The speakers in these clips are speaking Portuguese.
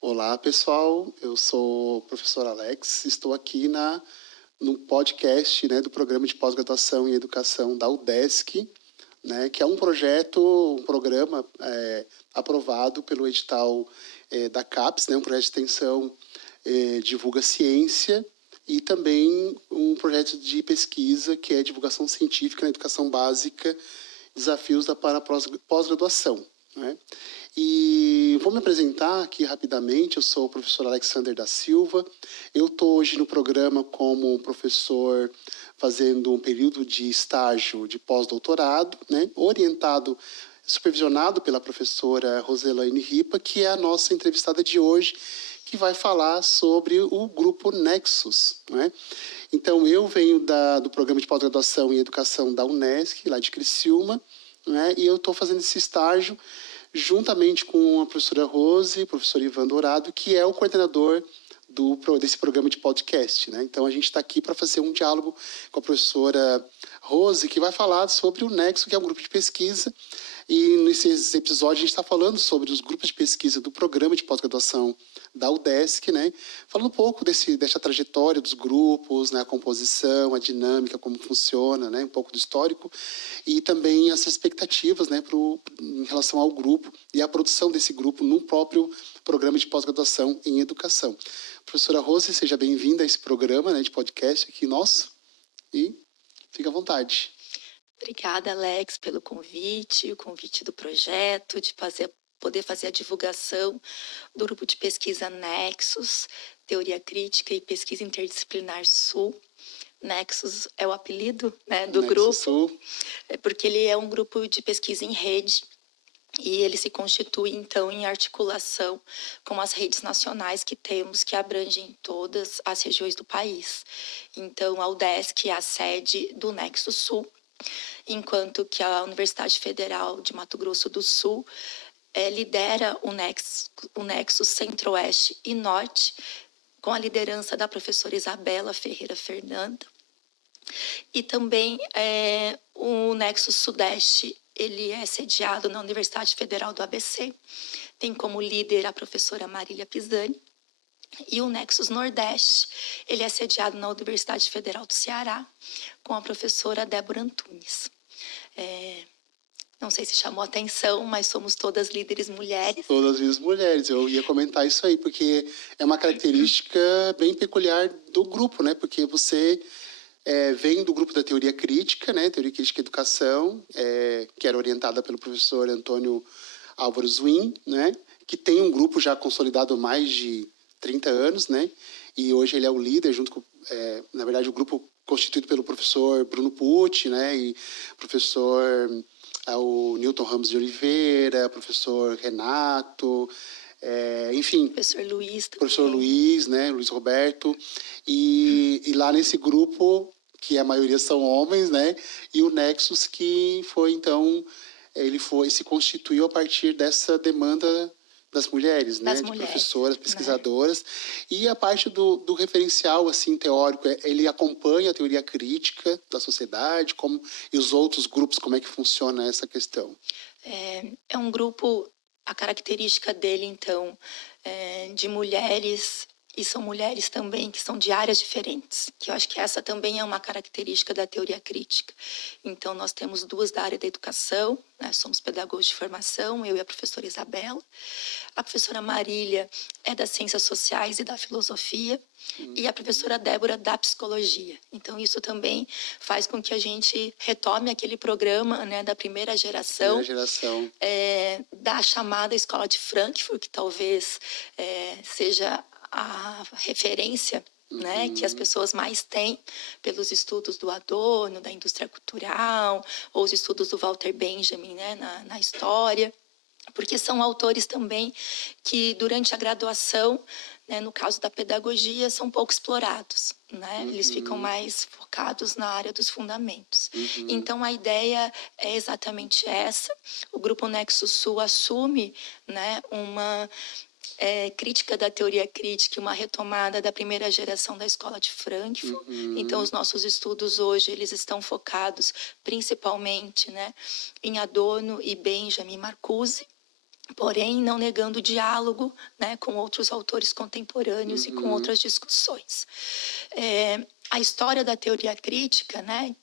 Olá, pessoal. Eu sou o professor Alex. Estou aqui no podcast, do Programa de Pós-Graduação em Educação da UDESC, que é um programa aprovado pelo edital da CAPES, um projeto de extensão Divulga Ciência, e também um projeto de pesquisa que é Divulgação Científica na Educação Básica, Desafios para a Pós-Graduação. E vou me apresentar aqui rapidamente. Eu sou o professor Alexander da Silva. Eu estou hoje no programa como professor fazendo um período de estágio de pós-doutorado, orientado, supervisionado pela professora Roselaine Ripa, que é a nossa entrevistada de hoje, que vai falar sobre o grupo Nexus. Então, eu venho do programa de pós-graduação em educação da Unesc, lá de Criciúma, e eu estou fazendo esse estágio juntamente com a professora Rose e o professor Ivan Dourado, que é o coordenador desse programa de podcast. Então, a gente está aqui para fazer um diálogo com a professora Rose, que vai falar sobre o Nexo, que é um grupo de pesquisa. E nesses episódios a gente está falando sobre os grupos de pesquisa do programa de pós-graduação da UDESC, falando um pouco dessa trajetória dos grupos, a composição, a dinâmica, como funciona, um pouco do histórico, e também as expectativas em relação ao grupo e à produção desse grupo no próprio programa de pós-graduação em educação. Professora Rose, seja bem-vinda a esse programa de podcast aqui nosso, e fique à vontade. Obrigada, Alex, pelo convite, o convite do projeto, de poder fazer a divulgação do grupo de pesquisa Nexus, Teoria Crítica e Pesquisa Interdisciplinar Sul. Nexus é o apelido do grupo, Sul. Porque ele é um grupo de pesquisa em rede, e ele se constitui, então, em articulação com as redes nacionais que temos, que abrangem todas as regiões do país. Então, a UDESC é a sede do Nexus Sul, enquanto que a Universidade Federal de Mato Grosso do Sul lidera o Nexus Centro-Oeste e Norte, com a liderança da professora Isabela Ferreira Fernanda. E também o Nexus Sudeste, ele é sediado na Universidade Federal do ABC, tem como líder a professora Marília Pisani. E o Nexus Nordeste, ele é sediado na Universidade Federal do Ceará, com a professora Débora Antunes. Não sei se chamou atenção, mas somos todas líderes mulheres. Todas as mulheres, eu ia comentar isso aí, porque é uma característica bem peculiar do grupo, porque você vem do grupo da Teoria Crítica, Teoria Crítica e Educação, que era orientada pelo professor Antônio Álvaro Zwin, que tem um grupo já consolidado há mais de 30 anos, e hoje ele é o líder, junto com, na verdade, o grupo constituído pelo professor Bruno Pucci, e professor o Newton Ramos de Oliveira, professor Renato, enfim. Professor Luiz também. Professor Luiz, Luiz Roberto. E lá nesse grupo, que a maioria são homens, e o Nexus, que foi, então, se constituiu a partir dessa demanda das mulheres, de professoras, pesquisadoras. E a parte do referencial assim, teórico, ele acompanha a teoria crítica da sociedade, e os outros grupos, como é que funciona essa questão? É um grupo, a característica dele, então, de mulheres, e são mulheres também que são de áreas diferentes, que eu acho que essa também é uma característica da teoria crítica. Então, nós temos duas da área da educação, somos pedagogos de formação, eu e a professora Isabela. A professora Marília é das ciências sociais e da filosofia, e a professora Débora da psicologia. Então, isso também faz com que a gente retome aquele programa da primeira geração, da chamada Escola de Frankfurt, que talvez seja a referência que as pessoas mais têm pelos estudos do Adorno, da indústria cultural, ou os estudos do Walter Benjamin na história, porque são autores também que, durante a graduação, no caso da pedagogia, são pouco explorados. Eles ficam mais focados na área dos fundamentos. Então, a ideia é exatamente essa. O Grupo Nexus Sul assume uma crítica da teoria crítica e uma retomada da primeira geração da escola de Frankfurt. Então, os nossos estudos hoje eles estão focados principalmente, né, em Adorno e Benjamin Marcuse, porém não negando o diálogo, né, com outros autores contemporâneos e com outras discussões. A história da teoria crítica, né,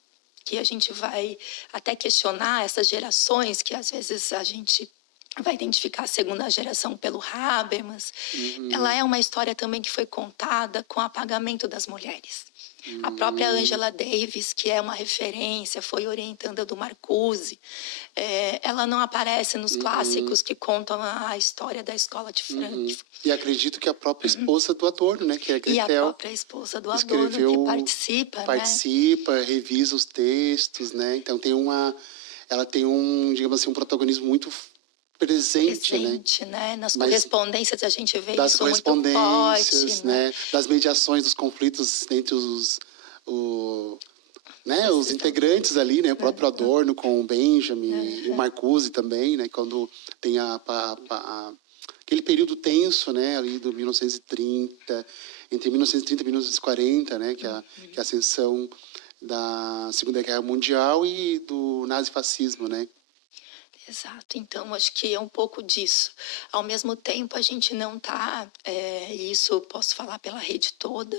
que a gente vai até questionar essas gerações, que às vezes a gente vai identificar a segunda geração pelo Habermas. Ela é uma história também que foi contada com o apagamento das mulheres. A própria Angela Davis, que é uma referência, foi orientanda do Marcuse. Ela não aparece nos clássicos que contam a história da escola de Frankfurt. E acredito que a própria esposa do Adorno, né, que é a Gretel, e a própria esposa do Adorno, que participa, né? Revisa os textos, né? Então ela tem digamos assim, um protagonismo muito presente, né? Nas correspondências a gente vê das isso muito forte, né? Das mediações dos conflitos entre os integrantes ali, né? O próprio Adorno com o Benjamin e o Marcuse também, né? Quando tem aquele período tenso, né? Ali do 1930, entre 1930 e 1940, né? Que é a ascensão da Segunda Guerra Mundial e do nazifascismo, né? Exato, então acho que é um pouco disso. Ao mesmo tempo, a gente não está, isso eu posso falar pela rede toda,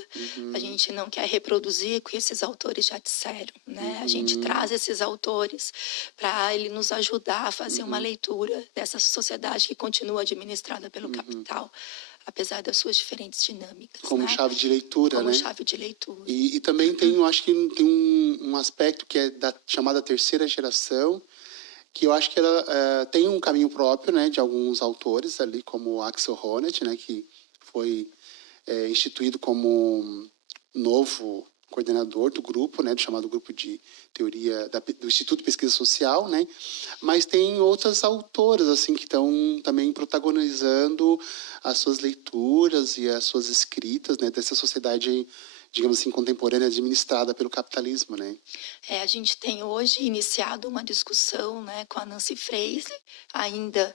a gente não quer reproduzir o que esses autores já disseram, né? A gente traz esses autores para ele nos ajudar a fazer uma leitura dessa sociedade que continua administrada pelo capital, apesar das suas diferentes dinâmicas. Como chave de leitura, Como né? chave de leitura. E também tem, eu acho que tem um aspecto que é da chamada terceira geração, que eu acho que ela tem um caminho próprio, né, de alguns autores ali, como Axel Honneth, né, que foi instituído como novo coordenador do grupo, né, do chamado grupo de teoria do Instituto de Pesquisa Social, né, mas tem outras autoras assim que estão também protagonizando as suas leituras e as suas escritas, né, dessa sociedade, digamos assim, contemporânea, administrada pelo capitalismo, né? A gente tem hoje iniciado uma discussão, né, com a Nancy Fraser, ainda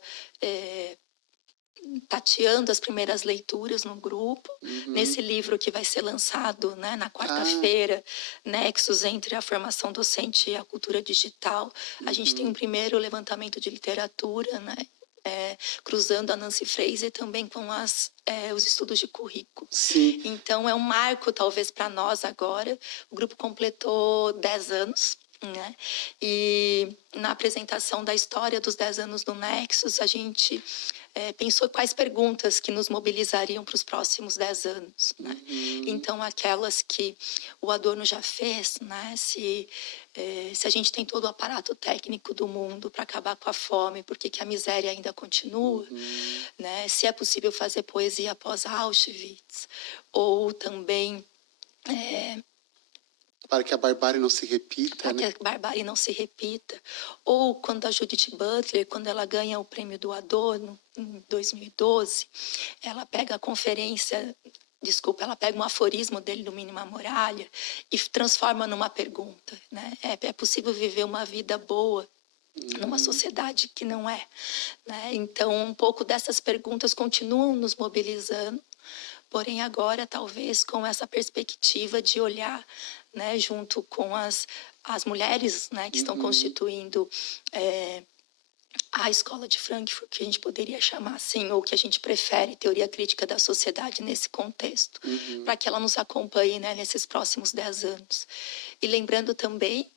tateando as primeiras leituras no grupo, nesse livro que vai ser lançado, né, na quarta-feira, Nexos entre a formação docente e a cultura digital. A gente tem um primeiro levantamento de literatura, né, cruzando a Nancy Fraser também com os estudos de currículo. Sim. Então, é um marco, talvez, para nós agora. O grupo completou 10 anos, né? E na apresentação da história dos 10 anos do Nexus, a gente pensou quais perguntas que nos mobilizariam para os próximos 10 anos, né? Então, aquelas que o Adorno já fez, né? Se a gente tem todo o aparato técnico do mundo para acabar com a fome, por que a miséria ainda continua, né? Se é possível fazer poesia após Auschwitz, ou também para que a barbárie não se repita, para que a barbárie não se repita. Ou quando a Judith Butler, quando ela ganha o prêmio do Adorno, em 2012, ela pega ela pega um aforismo dele do Mínima Muralha e transforma numa pergunta, né? É possível viver uma vida boa numa sociedade que não é, né? Então, um pouco dessas perguntas continuam nos mobilizando, porém agora talvez com essa perspectiva de olhar, né, junto com as mulheres, né, que estão constituindo a escola de Frankfurt, que a gente poderia chamar assim, ou que a gente prefere, teoria crítica da sociedade nesse contexto, para que ela nos acompanhe, né, nesses próximos 10 anos. E lembrando também,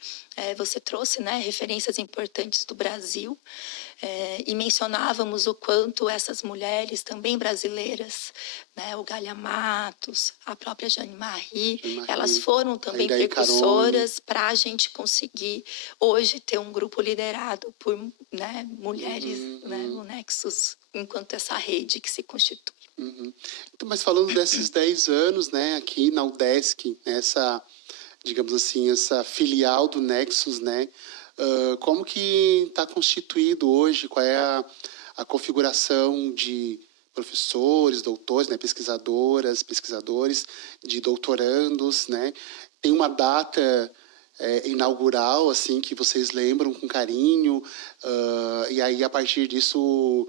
você trouxe, né, referências importantes do Brasil, e mencionávamos o quanto essas mulheres, também brasileiras, né, o Gália Matos, a própria Jeanne Marie, elas foram também precursoras para a gente conseguir hoje ter um grupo liderado por, né, mulheres, né, o Nexus, enquanto essa rede que se constitui. Então, mas falando desses 10 anos, né, aqui na UDESC, essa, digamos assim, essa filial do Nexus, né, como que está constituído hoje? Qual é a configuração de professores, doutores, né, pesquisadoras, pesquisadores, de doutorandos, né? Tem uma data inaugural, assim, que vocês lembram com carinho, e aí, a partir disso,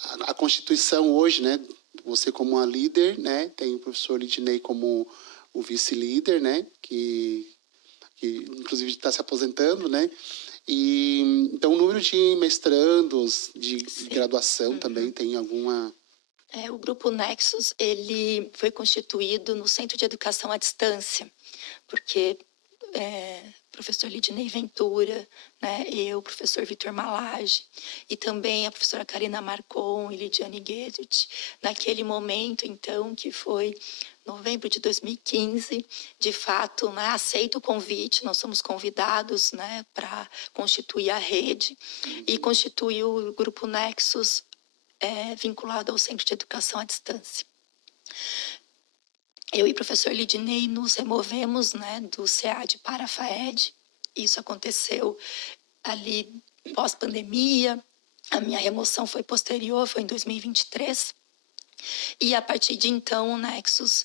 a Constituição hoje, né? Você como uma líder, né? Tem o professor Lidinei como o vice-líder, né? Que inclusive está se aposentando, né? E então o número de mestrandos, de Sim. graduação também tem alguma... O Grupo Nexus, ele foi constituído no Centro de Educação à Distância, porque professor Lidinei Ventura, né, eu, professor Vitor Malage, e também a professora Karina Marcon e Lidiane Guedes, naquele momento, então, que foi novembro de 2015, de fato, né, aceita o convite, nós somos convidados, né, para constituir a rede, e constituir o Grupo Nexus vinculado ao Centro de Educação à Distância. Eu e o professor Lidinei nos removemos, né, do SEAD para a FAED. Isso aconteceu ali pós-pandemia. A minha remoção foi posterior, foi em 2023. E a partir de então, o Nexus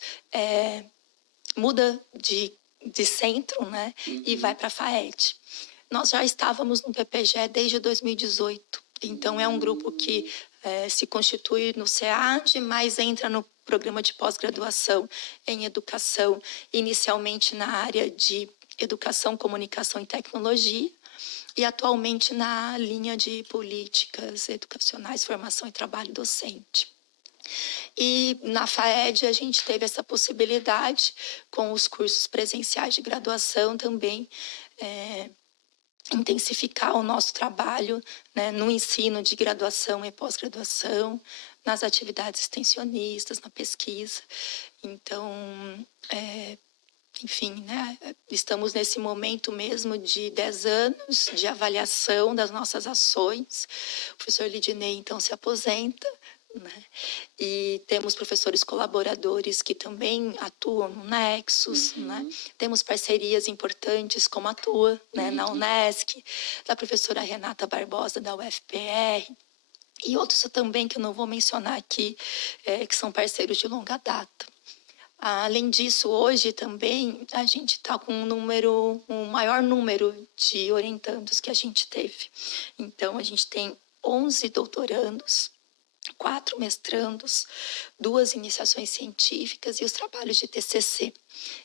muda de centro, né, e vai para a FAED. Nós já estávamos no PPG desde 2018. Então, é um grupo que se constitui no SEAD, mas entra no programa de pós-graduação em educação, inicialmente na área de educação, comunicação e tecnologia, e atualmente na linha de políticas educacionais, formação e trabalho docente. E na FAED a gente teve essa possibilidade, com os cursos presenciais de graduação também, intensificar o nosso trabalho, né, no ensino de graduação e pós-graduação, nas atividades extensionistas, na pesquisa. Então, enfim, né, estamos nesse momento mesmo de 10 anos de avaliação das nossas ações. O professor Lidinei, então, se aposenta, né? E temos professores colaboradores que também atuam no Nexus, né? Temos parcerias importantes como a tua, né, na Unesc, da professora Renata Barbosa, da UFPR, e outros também que eu não vou mencionar aqui, que são parceiros de longa data. Além disso, hoje também a gente está com um maior número de orientandos que a gente teve. Então, a gente tem 11 doutorandos, 4 mestrandos, 2 iniciações científicas e os trabalhos de TCC.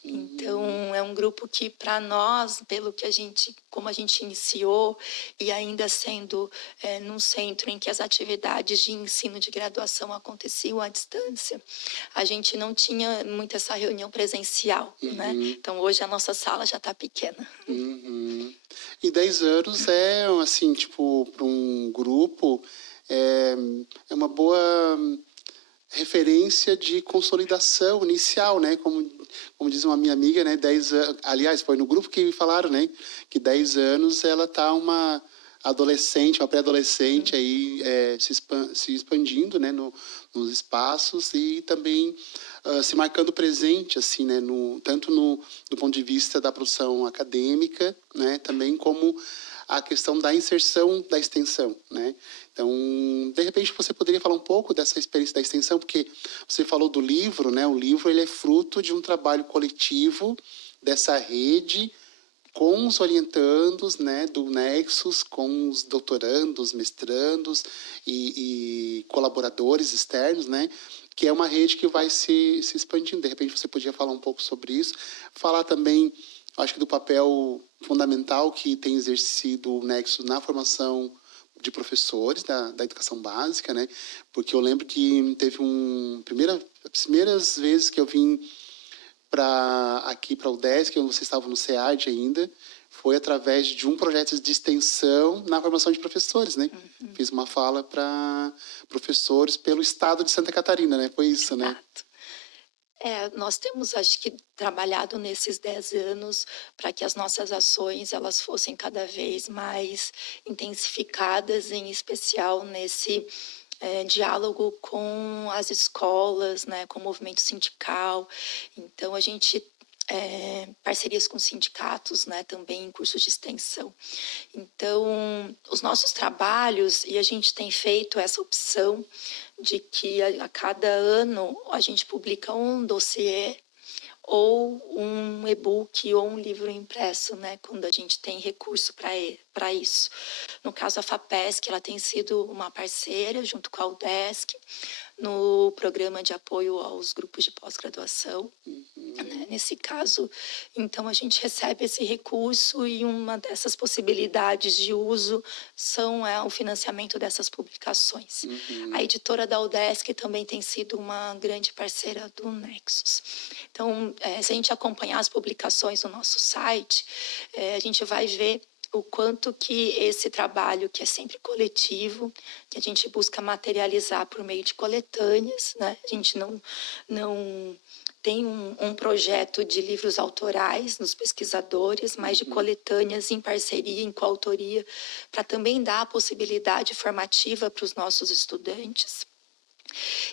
Então, é um grupo que, para nós, como a gente iniciou, e ainda sendo num centro em que as atividades de ensino de graduação aconteciam à distância, a gente não tinha muito essa reunião presencial, né? Então, hoje a nossa sala já está pequena. E 10 anos assim, tipo, para um grupo, é uma boa referência de consolidação inicial, né? Como diz uma minha amiga, né? 10 anos, aliás, foi no grupo que me falaram, né? Que 10 anos ela tá uma adolescente, uma pré-adolescente aí se expandindo, né? Nos espaços e também se marcando presente, assim, né? Tanto do ponto de vista da produção acadêmica, né? Também como a questão da inserção da extensão, né? Então, de repente, você poderia falar um pouco dessa experiência da extensão, porque você falou do livro, né? O livro ele é fruto de um trabalho coletivo dessa rede com os orientandos, né, do Nexus, com os doutorandos, mestrandos e colaboradores externos, né? Que é uma rede que vai se expandindo. De repente, você podia falar um pouco sobre isso. Falar também, acho que do papel fundamental que tem exercido o Nexus na formação de professores da educação básica, né? Porque eu lembro que teve as primeiras vezes que eu vim aqui para o UDESC, onde vocês estavam no SEAD ainda, foi através de um projeto de extensão na formação de professores, né? Fiz uma fala para professores pelo estado de Santa Catarina, né? Foi isso, né? Exato. Nós temos, acho que, trabalhado nesses 10 anos para que as nossas ações elas fossem cada vez mais intensificadas, em especial nesse diálogo com as escolas, né, com o movimento sindical. Então, a gente parcerias com sindicatos, né, também em cursos de extensão. Então, os nossos trabalhos, e a gente tem feito essa opção de que a cada ano a gente publica um dossiê ou um e-book ou um livro impresso, né, quando a gente tem recurso para isso. No caso, a FAPESC, ela tem sido uma parceira, junto com a UDESC, no programa de apoio aos grupos de pós-graduação. Né? Nesse caso, então, a gente recebe esse recurso e uma dessas possibilidades de uso são o financiamento dessas publicações. A editora da UDESC também tem sido uma grande parceira do Nexus. Então, se a gente acompanhar as publicações no nosso site, a gente vai ver o quanto que esse trabalho, que é sempre coletivo, que a gente busca materializar por meio de coletâneas, né? A gente não tem um projeto de livros autorais nos pesquisadores, mas de coletâneas em parceria, em coautoria, para também dar a possibilidade formativa para os nossos estudantes.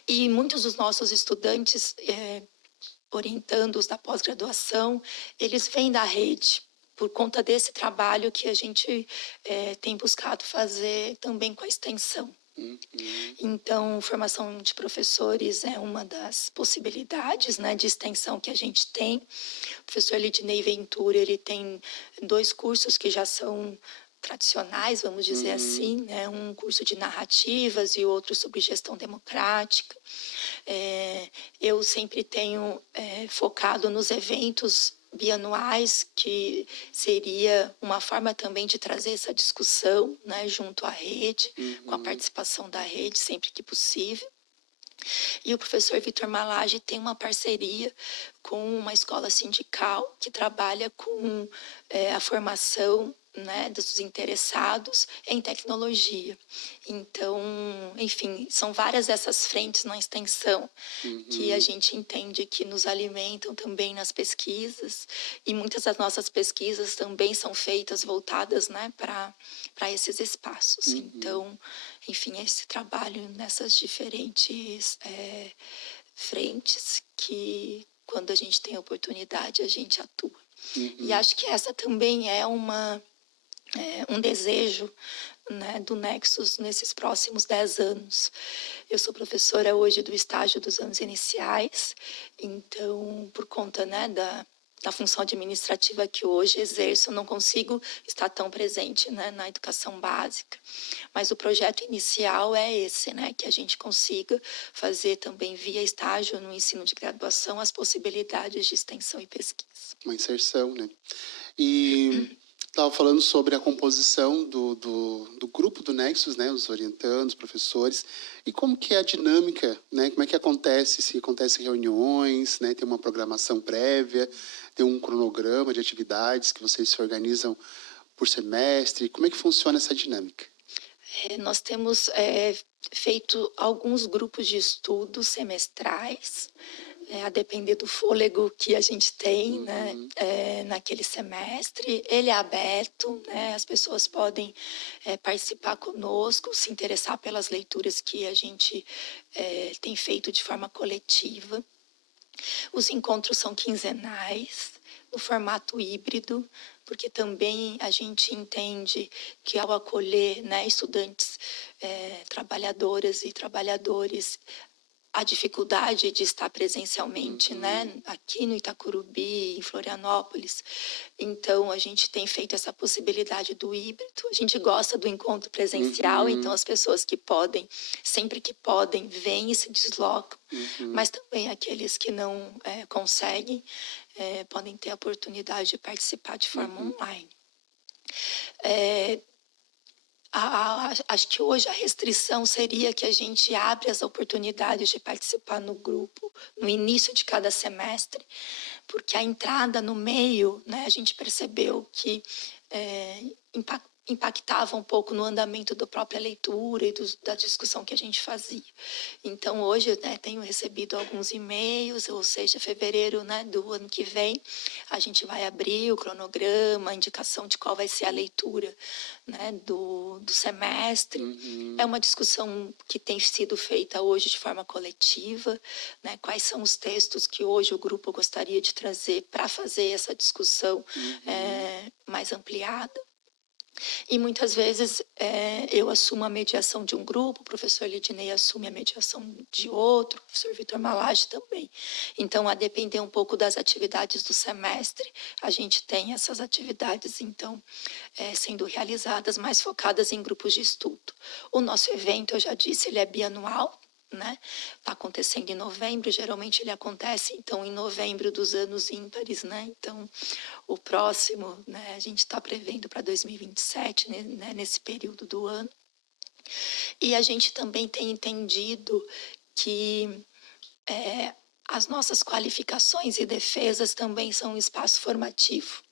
E muitos dos nossos estudantes, orientandos da pós-graduação, eles vêm da rede, por conta desse trabalho que a gente tem buscado fazer também com a extensão. Então, formação de professores é uma das possibilidades, né, de extensão que a gente tem. O professor Lidney Ventura, ele tem 2 cursos que já são tradicionais, vamos dizer assim, né? Um curso de narrativas e outro sobre gestão democrática. Eu sempre tenho focado nos eventos bianuais, que seria uma forma também de trazer essa discussão, né, junto à rede, com a participação da rede, sempre que possível. E o professor Vitor Malage tem uma parceria com uma escola sindical que trabalha com a formação, né, dos interessados em tecnologia. Então, enfim, são várias dessas frentes na extensão que a gente entende que nos alimentam também nas pesquisas, e muitas das nossas pesquisas também são feitas voltadas, né, para esses espaços. Então, enfim, esse trabalho nessas diferentes frentes que, quando a gente tem oportunidade, a gente atua. E acho que essa também é um desejo, né, do Nexus nesses próximos 10 anos. Eu sou professora hoje do estágio dos anos iniciais, então, por conta, né, da função administrativa que hoje exerço, eu não consigo estar tão presente, né, na educação básica. Mas o projeto inicial é esse, né, que a gente consiga fazer também via estágio no ensino de graduação as possibilidades de extensão e pesquisa. Uma inserção, né? E estava falando sobre a composição do grupo do Nexus, né? Os orientandos, professores. E como que é a dinâmica, né? Como é que acontece? Se acontecem reuniões, né? Tem uma programação prévia, tem um cronograma de atividades que vocês se organizam por semestre. Como é que funciona essa dinâmica? Nós temos feito alguns grupos de estudos semestrais, a depender do fôlego que a gente tem, né, naquele semestre. Ele é aberto, né, as pessoas podem participar conosco, se interessar pelas leituras que a gente tem feito de forma coletiva. Os encontros são quinzenais, no formato híbrido, porque também a gente entende que, ao acolher, né, estudantes, trabalhadoras e trabalhadores, a dificuldade de estar presencialmente, né, aqui no Itacurubi, em Florianópolis. Então, a gente tem feito essa possibilidade do híbrido. A gente gosta do encontro presencial, então as pessoas que podem, sempre que podem, vêm e se deslocam. Mas também aqueles que não conseguem, podem ter a oportunidade de participar de forma online. Acho que hoje a restrição seria que a gente abre as oportunidades de participar no grupo no início de cada semestre, porque a entrada no meio, né, a gente percebeu que impactava um pouco no andamento da própria leitura e da discussão que a gente fazia. Então, hoje, né, tenho recebido alguns e-mails, ou seja, fevereiro, né, do ano que vem, a gente vai abrir o cronograma, a indicação de qual vai ser a leitura, né, do semestre. É uma discussão que tem sido feita hoje de forma coletiva, né, quais são os textos que hoje o grupo gostaria de trazer para fazer essa discussão mais ampliada. E muitas vezes eu assumo a mediação de um grupo, o professor Lidney assume a mediação de outro, o professor Vitor Malage também. Então, a depender um pouco das atividades do semestre, a gente tem essas atividades, então, sendo realizadas, mais focadas em grupos de estudo. O nosso evento, eu já disse, ele é bianual, né? Está acontecendo em novembro, geralmente ele acontece então em novembro dos anos ímpares, né? Então o próximo, né, a gente está prevendo para 2027, né, nesse período do ano. E a gente também tem entendido que as nossas qualificações e defesas também são um espaço formativo.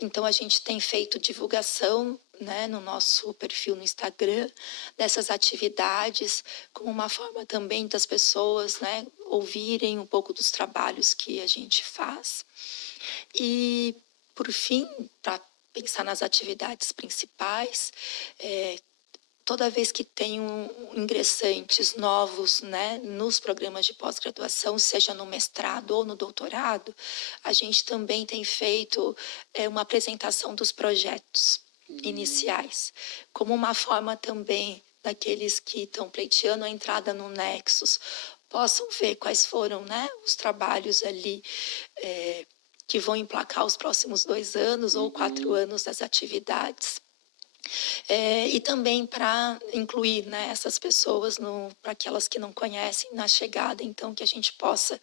Então, a gente tem feito divulgação, né, no nosso perfil no Instagram dessas atividades, como uma forma também das pessoas, né, ouvirem um pouco dos trabalhos que a gente faz. E, por fim, para pensar nas atividades principais, toda vez que tem ingressantes novos, né, nos programas de pós-graduação, seja no mestrado ou no doutorado, a gente também tem feito uma apresentação dos projetos iniciais, como uma forma também daqueles que estão pleiteando a entrada no Nexus possam ver quais foram, né, os trabalhos ali que vão emplacar os próximos 2 anos ou 4 anos das atividades. E também para incluir, né, essas pessoas, para aquelas que não conhecem, na chegada, então que a gente possa,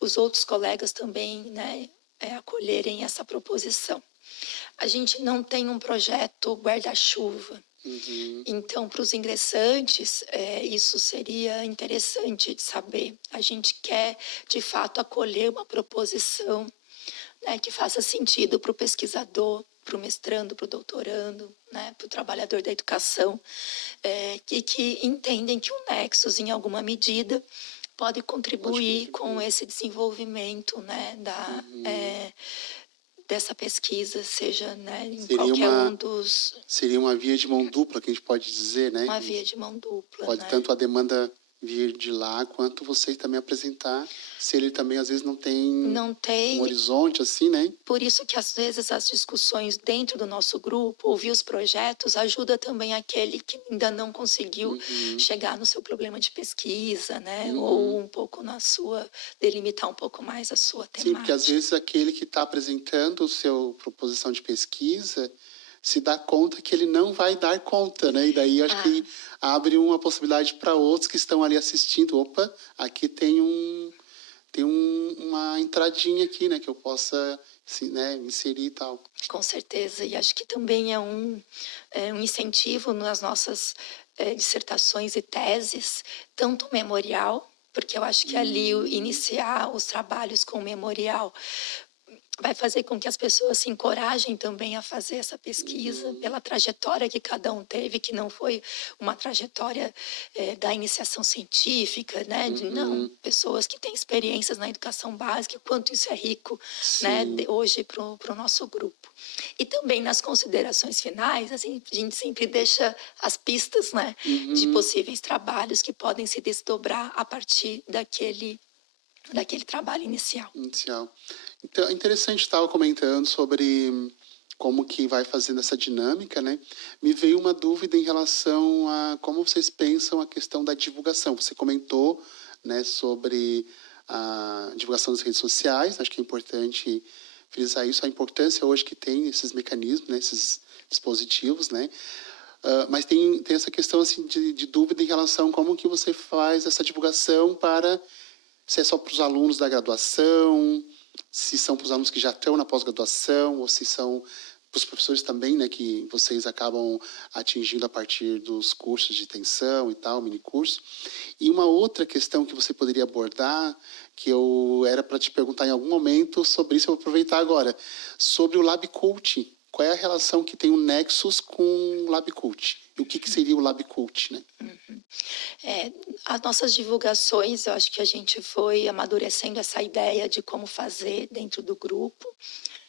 os outros colegas também, né, acolherem essa proposição. A gente não tem um projeto guarda-chuva. Então, para os ingressantes, isso seria interessante de saber. A gente quer, de fato, acolher uma proposição, né, que faça sentido para o pesquisador, para o mestrando, para o doutorando, né, para o trabalhador da educação, que entendem que o Nexus, em alguma medida, pode contribuir com esse desenvolvimento, né, dessa pesquisa, seja, né, em qualquer um dos... Seria uma via de mão dupla, que a gente pode dizer, né? Uma via de mão dupla, pode né? Tanto a demanda vir de lá, quanto vocês também apresentar, se ele também às vezes não tem um horizonte assim, né? Por isso que às vezes as discussões dentro do nosso grupo, ouvir os projetos, ajuda também aquele que ainda não conseguiu chegar no seu problema de pesquisa, né? Ou um pouco delimitar um pouco mais a sua temática. Sim, porque às vezes aquele que está apresentando a sua proposição de pesquisa se dá conta que ele não vai dar conta, né? E daí eu acho que abre uma possibilidade para outros que estão ali assistindo. Opa, aqui tem uma entradinha aqui, né? Que eu possa, assim, né, inserir e tal. Com certeza. E acho que também é um incentivo nas nossas dissertações e teses, tanto memorial, porque eu acho que ali iniciar os trabalhos com memorial vai fazer com que as pessoas se encorajem também a fazer essa pesquisa pela trajetória que cada um teve, que não foi uma trajetória da iniciação científica, né? Não, pessoas que têm experiências na educação básica, o quanto isso é rico, né? Hoje para o nosso grupo. E também nas considerações finais, assim, a gente sempre deixa as pistas, né? De possíveis trabalhos que podem se desdobrar a partir daquele trabalho inicial. Então, é interessante, estava comentando sobre como que vai fazendo essa dinâmica, né? Me veio uma dúvida em relação a como vocês pensam a questão da divulgação. Você comentou, né, sobre a divulgação das redes sociais, acho que é importante frisar isso, a importância hoje que tem esses mecanismos, né, esses dispositivos, né? Mas tem essa questão assim, de dúvida em relação a como que você faz essa divulgação se é só para os alunos da graduação, se são para os alunos que já estão na pós-graduação, ou se são para os professores também, né, que vocês acabam atingindo a partir dos cursos de extensão e tal, minicurso. E uma outra questão que você poderia abordar, que eu era para te perguntar em algum momento sobre isso, eu vou aproveitar agora, sobre o LabCult. Qual é a relação que tem o Nexus com o LabCult? E o que seria o LabCult, né? As nossas divulgações, eu acho que a gente foi amadurecendo essa ideia de como fazer dentro do grupo.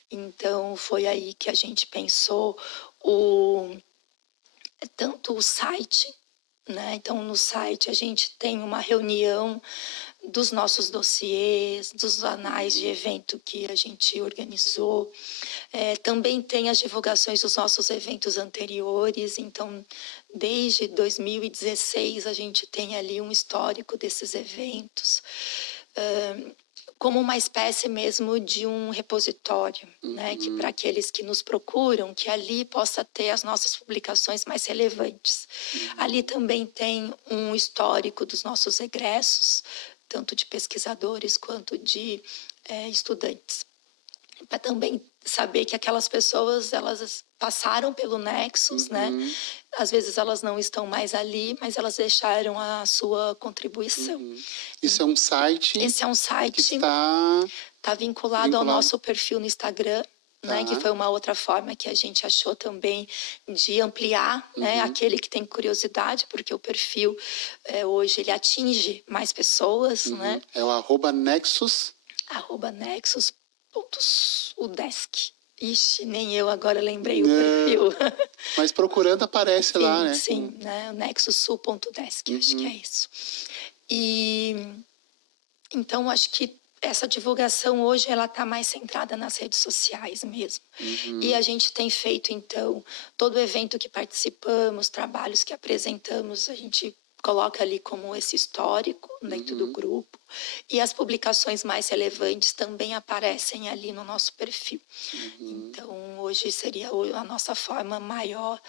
Então, foi aí que a gente pensou tanto o site, né? Então, no site a gente tem uma reunião dos nossos dossiês, dos anais de evento que a gente organizou. Também tem as divulgações dos nossos eventos anteriores. Então, desde 2016, a gente tem ali um histórico desses eventos, como uma espécie mesmo de um repositório, né? Que para aqueles que nos procuram, que ali possa ter as nossas publicações mais relevantes. Ali também tem um histórico dos nossos egressos, tanto de pesquisadores quanto de estudantes, para também saber que aquelas pessoas, elas passaram pelo Nexus, né? Às vezes elas não estão mais ali, mas elas deixaram a sua contribuição. Isso é um site? Esse é um site que está vinculado ao nosso perfil no Instagram, né? Que foi uma outra forma que a gente achou também de ampliar, né? Aquele que tem curiosidade, porque o perfil hoje ele atinge mais pessoas, né? É o @Nexus. @Nexus.udesc. Ixi, nem eu agora lembrei o perfil. Mas procurando aparece sim, lá, né? Sim, né? Nexussul.udesc, acho que é isso. E então acho que essa divulgação hoje ela está mais centrada nas redes sociais mesmo. E a gente tem feito então todo evento que participamos, trabalhos que apresentamos, a gente coloca ali como esse histórico dentro do grupo, e as publicações mais relevantes também aparecem ali no nosso perfil. Então, hoje seria a nossa forma maior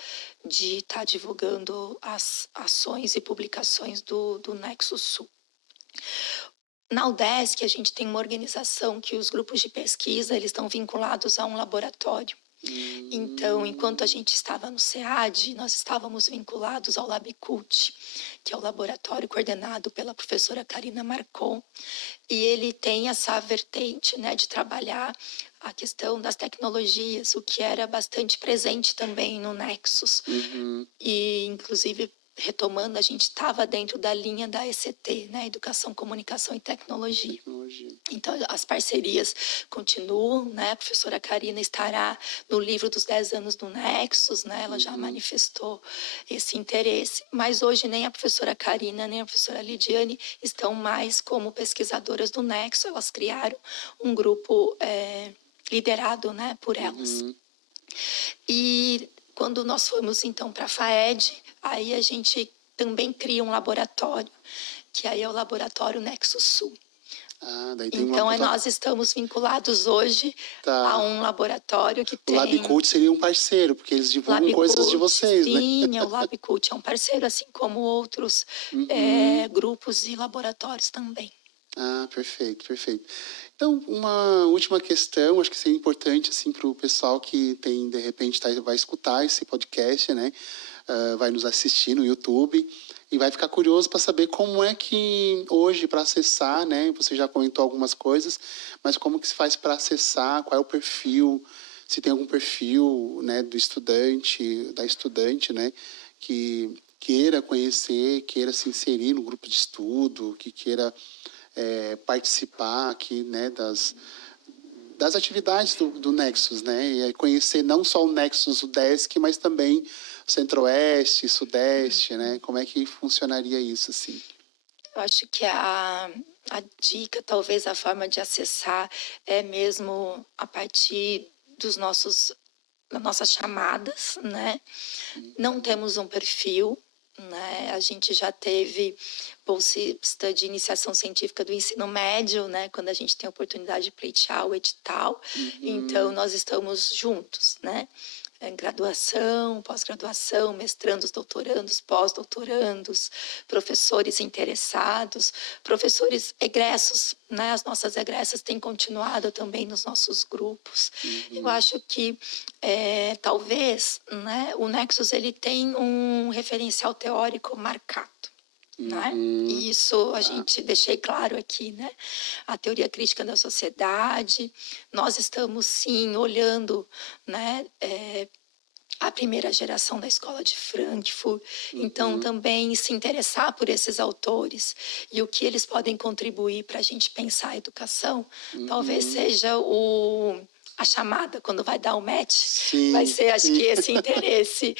de estar divulgando as ações e publicações do Nexus Sul. Na UDESC, a gente tem uma organização que os grupos de pesquisa eles estão vinculados a um laboratório. Então, enquanto a gente estava no SEAD, nós estávamos vinculados ao LabCult, que é o laboratório coordenado pela professora Karina Marcon, e ele tem essa vertente, né, de trabalhar a questão das tecnologias, o que era bastante presente também no Nexus. E, inclusive, retomando, a gente estava dentro da linha da ECT, né? Educação, Comunicação e Tecnologia. Então, as parcerias continuam, né? A professora Karina estará no livro dos 10 anos do Nexus, né? Ela já manifestou esse interesse, mas hoje nem a professora Karina, nem a professora Lidiane estão mais como pesquisadoras do Nexus, elas criaram um grupo liderado, né, por elas. E quando nós fomos, então, para a FAED, aí a gente também cria um laboratório, que aí é o Laboratório Nexus Sul. Daí tem então, nós estamos vinculados hoje a um laboratório que tem... O LabCult seria um parceiro, porque eles divulgam coisas de vocês, né? Sim, o LabCult é um parceiro, assim como outros grupos e laboratórios também. Perfeito, perfeito. Então, uma última questão, acho que seria importante assim, para o pessoal que tem, de repente, vai escutar esse podcast, né? Vai nos assistir no YouTube e vai ficar curioso para saber como é que hoje, para acessar, né? Você já comentou algumas coisas, mas como que se faz para acessar, qual é o perfil, se tem algum perfil, né, do estudante, da estudante, né? Que queira conhecer, queira se inserir no grupo de estudo, que queira... participar aqui, né, das atividades do Nexus, né, e conhecer não só o Nexus UDESC, mas também o Centro-Oeste, Sudeste, né, como é que funcionaria isso, assim? Eu acho que a dica, talvez a forma de acessar é mesmo a partir das nossas chamadas, né? Não temos um perfil, né? A gente já teve bolsista de iniciação científica do ensino médio, né? Quando a gente tem a oportunidade de pleitear o edital. Então, nós estamos juntos, né? Graduação, pós-graduação, mestrandos, doutorandos, pós-doutorandos, professores interessados, professores egressos, né? As nossas egressas têm continuado também nos nossos grupos. Eu acho que talvez, né, o Nexus ele tem um referencial teórico marcado. Né? E isso a gente deixei claro aqui, né? A teoria crítica da sociedade, nós estamos sim olhando, né, a primeira geração da escola de Frankfurt, então também se interessar por esses autores e o que eles podem contribuir para a gente pensar a educação, talvez seja a chamada, quando vai dar o match, Sim, vai ser, acho sim. que, esse interesse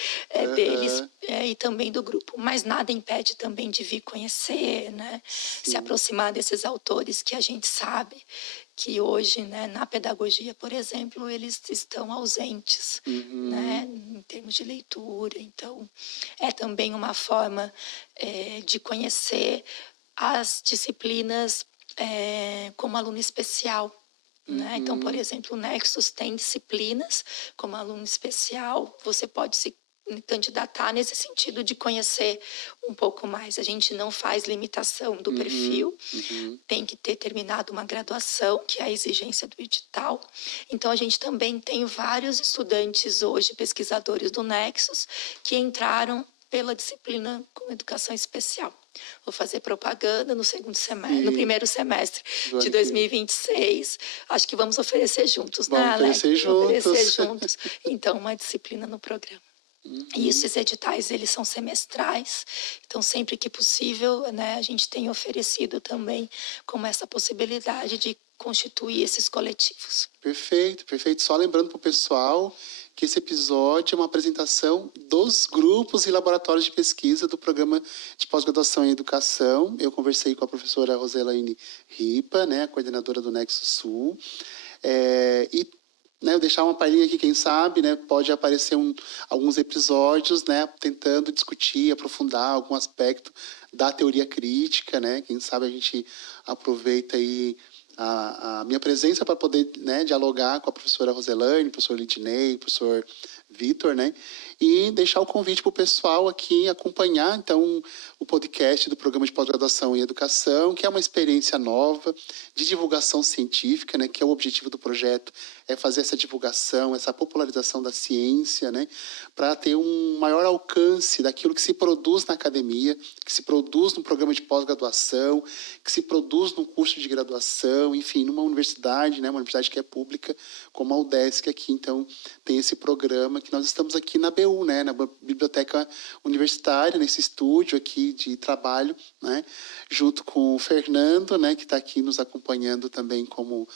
deles Aham, e também do grupo. Mas nada impede também de vir conhecer, né? Se sim. aproximar desses autores que a gente sabe que hoje, né, na pedagogia, por exemplo, eles estão ausentes, Uhum, né, em termos de leitura. Então, é também uma forma de conhecer as disciplinas como aluno especial. Né? Então, por uhum. exemplo, o Nexus tem disciplinas como aluno especial, você pode se candidatar nesse sentido de conhecer um pouco mais. A gente não faz limitação do Uhum, perfil, uhum, tem que ter terminado uma graduação, que é a exigência do edital. Então, a gente também tem vários estudantes hoje, pesquisadores do Nexus, que entraram pela disciplina com educação especial. Vou fazer propaganda no segundo semestre, no sim, primeiro semestre do de ano que vem. 2026. Acho que vamos oferecer juntos, né, Vamos Alex? oferecer Vamos oferecer juntos. juntos. Então, uma disciplina no programa. E Uhum, esses editais, eles são semestrais, então sempre que possível, né, a gente tem oferecido também como essa possibilidade de constituir esses coletivos. perfeito, perfeito. Só lembrando para o pessoal que esse episódio é uma apresentação dos grupos e laboratórios de pesquisa do programa de pós-graduação em educação. Eu conversei com a professora Roselaine Ripa, né, a coordenadora do Nexo Sul, e né, eu deixar uma palhinha aqui, quem sabe, né, pode aparecer alguns episódios, né, tentando discutir, aprofundar algum aspecto da teoria crítica, né, quem sabe a gente aproveita aí a minha presença para poder, né, dialogar com a professora Roselaine, professor Lidney, professor Vitor, né, e deixar o convite para o pessoal aqui acompanhar, então, o podcast do Programa de Pós-Graduação em Educação, que é uma experiência nova de divulgação científica, né, que é o objetivo do projeto, é fazer essa divulgação, essa popularização da ciência, né, para ter um maior alcance daquilo que se produz na academia, que se produz no programa de pós-graduação, que se produz no curso de graduação, enfim, numa universidade, né, uma universidade que é pública, como a UDESC aqui. Então, tem esse programa que nós estamos aqui na BU, né, na Biblioteca Universitária, nesse estúdio aqui de trabalho, né, junto com o Fernando, né, que está aqui nos acompanhando também como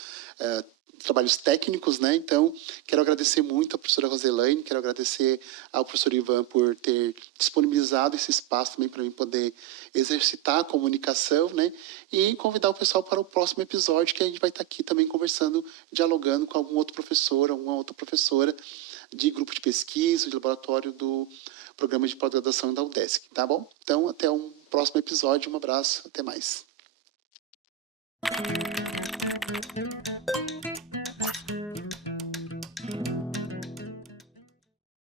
trabalhos técnicos, né? Então, quero agradecer muito à professora Roselaine, quero agradecer ao professor Ivan por ter disponibilizado esse espaço também para mim poder exercitar a comunicação, né? E convidar o pessoal para o próximo episódio, que a gente vai estar aqui também conversando, dialogando com algum outro professor, alguma outra professora de grupo de pesquisa, de laboratório do programa de pós-graduação da UDESC, tá bom? Então, até um próximo episódio, um abraço, até mais.